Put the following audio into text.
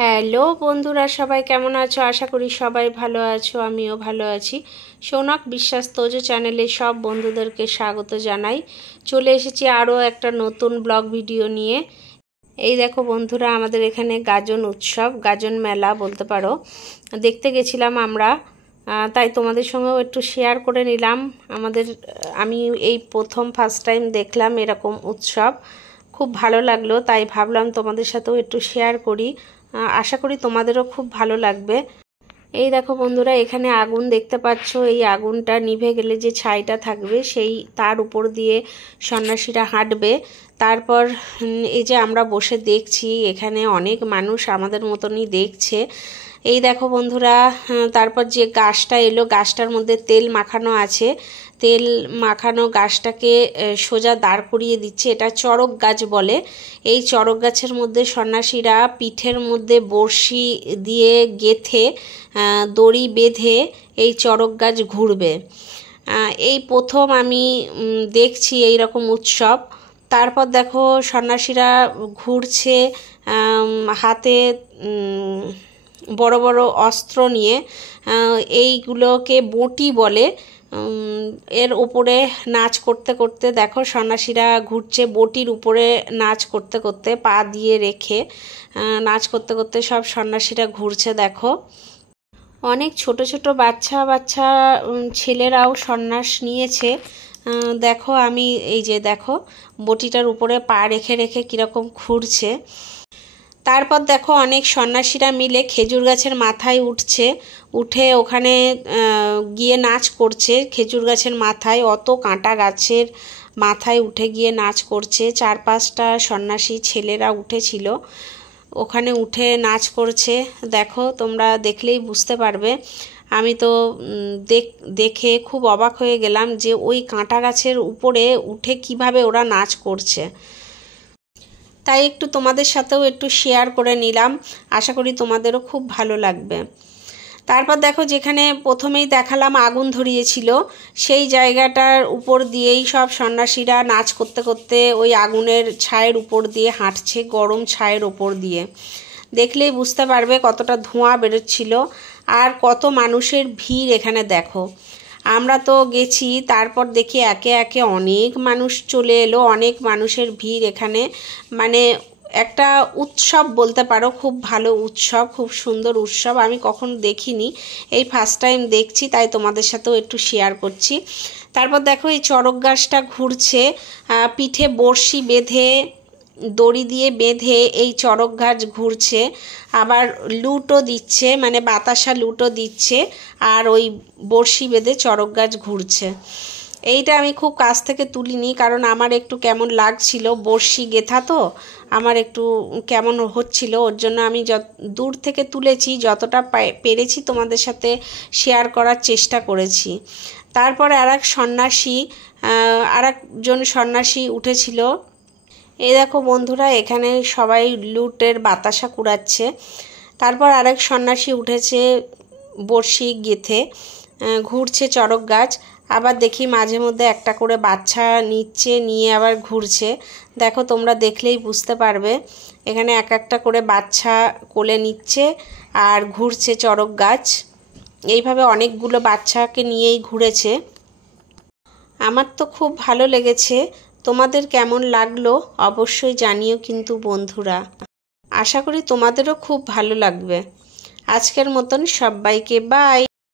Hello বন্ধুরা, সবাই কেমন আছো? আশা করি সবাই ভালো আছো, আমিও ভালো আছি। সৌনক বিশ্বাস তোজো চ্যানেলে সব বন্ধুদেরকে স্বাগত জানাই। চলে এসেছি আরও একটা নতুন ব্লগ ভিডিও নিয়ে। এই দেখো বন্ধুরা, আমাদের এখানে গাজন উৎসব, গাজন মেলা বলতে পারো, দেখতে গেছিলাম আমরা। তাই তোমাদের সঙ্গেও একটু শেয়ার করে নিলাম। আমি এই ফার্স্ট টাইম দেখলাম এরকম উৎসব, খুব ভালো লাগলো, তাই ভাবলাম তোমাদের সাথেও একটু শেয়ার করি। আশা করি তোমাদেরও খুব ভালো লাগবে। এই দেখো বন্ধুরা, এখানে আগুন দেখতে পাচ্ছ। এই আগুনটা নিভে গেলে যে ছাইটা থাকবে, তার উপর দিয়ে সন্ন্যাসীরা হাঁটবে। তারপর এই যে আমরা বসে দেখছি, এখানে অনেক মানুষ আমাদের মতনই দেখছে। এই দেখো বন্ধুরা, তারপর যে গাছটা এলো, গাছটার মধ্যে তেল মাখানো আছে। তেল মাখানো গাছটাকে সোজা দাঁড় করিয়ে দিচ্ছে, এটা চড়ক গাছ বলে। এই চড়ক গাছের মধ্যে সন্ন্যাসীরা পিঠের মধ্যে বড়শি দিয়ে গেথে দড়ি বেঁধে এই চড়ক গাছ ঘুরবে। এই প্রথম আমি দেখছি এই রকম উৎসব। তারপর দেখো সন্ন্যাসীরা ঘুরছে হাতে বড় বড় অস্ত্র নিয়ে। এইগুলোকে বঁটি বলে। এর উপরে নাচ করতে করতে দেখো সন্ন্যাসীরা ঘুরছে, বটির উপরে নাচ করতে করতে, পা দিয়ে রেখে নাচ করতে করতে সব সন্ন্যাসীরা ঘুরছে। দেখো অনেক ছোট ছোট বাচ্চা বাচ্চা ছেলেরাও সন্ন্যাস নিয়েছে। দেখো আমি এই যে দেখো বটিটার উপরে পা রেখে রেখে কীরকম ঘুরছে। তারপর দেখো অনেক সন্ন্যাসীরা মিলে খেজুর গাছের মাথায় উঠে ওখানে গিয়ে নাচ করছে। খেজুর গাছের মাথায়, অত কাঁটা গাছের মাথায় উঠে গিয়ে নাচ করছে। 4-5টা সন্ন্যাসী ছেলেরা উঠেছিল, ওখানে উঠে নাচ করছে। দেখো তোমরা দেখলেই বুঝতে পারবে। আমি তো দেখে খুব অবাক হয়ে গেলাম যে ওই কাঁটা গাছের উপরে উঠে কিভাবে ওরা নাচ করছে। তাই একটু তোমাদের সাথেও একটু শেয়ার করে নিলাম, আশা করি তোমাদেরও খুব ভালো লাগবে। তারপর দেখো যেখানে প্রথমেই দেখালাম আগুন ধরিয়েছিল, সেই জায়গাটার উপর দিয়েই সব সন্ন্যাসীরা নাচ করতে করতে ওই আগুনের ছায়ের উপর দিয়ে হাঁটছে, গরম ছায়ের উপর দিয়ে। দেখলেই বুঝতে পারবে কতটা ধোঁয়া বেরোচ্ছিল আর কত মানুষের ভিড় এখানে। দেখো আমরা তো গেছি, তারপর দেখি একে একে অনেক মানুষ চলে এলো, অনেক মানুষের ভিড় এখানে। মানে একটা উৎসব বলতে পারো, খুব ভালো উৎসব, খুব সুন্দর উৎসব। আমি কখনো দেখিনি, এই ফার্স্ট টাইম দেখছি, তাই তোমাদের সাথেও একটু শেয়ার করছি। তারপর দেখো এই চড়ক গাছটা ঘুরছে, পিঠে বড়শি বেঁধে দড়ি দিয়ে বেঁধে এই চড়ক গাছ ঘুরছে। আবার লুটও দিচ্ছে, মানে বাতাসা লুটও দিচ্ছে, আর ওই বড়শি বেঁধে চড়ক গাছ ঘুরছে। এইটা আমি খুব কাছ থেকে তুলিনি, কারণ আমার একটু কেমন লাগছিল, বড়শি গেথা তো আমার একটু কেমন হচ্ছিল, ওর জন্য আমি দূর থেকে তুলেছি, যতটা পেরেছি তোমাদের সাথে শেয়ার করার চেষ্টা করেছি। তারপর আরেকজন সন্ন্যাসী উঠেছিল। এই দেখো বন্ধুরা, এখানে সবাই লুটের বাতাসা কুড়াচ্ছে। তারপর আরেক সন্ন্যাসী উঠেছে, বড়শি গেথে ঘুরছে চড়ক গাছ। আবার দেখি মাঝে মধ্যে একটা করে বাচ্চা নিয়ে আবার ঘুরছে। দেখো তোমরা দেখলেই বুঝতে পারবে, এখানে এক একটা করে বাচ্চা কোলে নিচ্ছে আর ঘুরছে চড়ক গাছ। এইভাবে অনেকগুলো বাচ্চাকে নিয়েই ঘুরেছে। আমার তো খুব ভালো লেগেছে, তোমাদের কেমন লাগলো অবশ্যই জানিও কিন্তু বন্ধুরা। আশা করি তোমাদেরও খুব ভালো লাগবে। আজকের মতন সবাইকে বাই।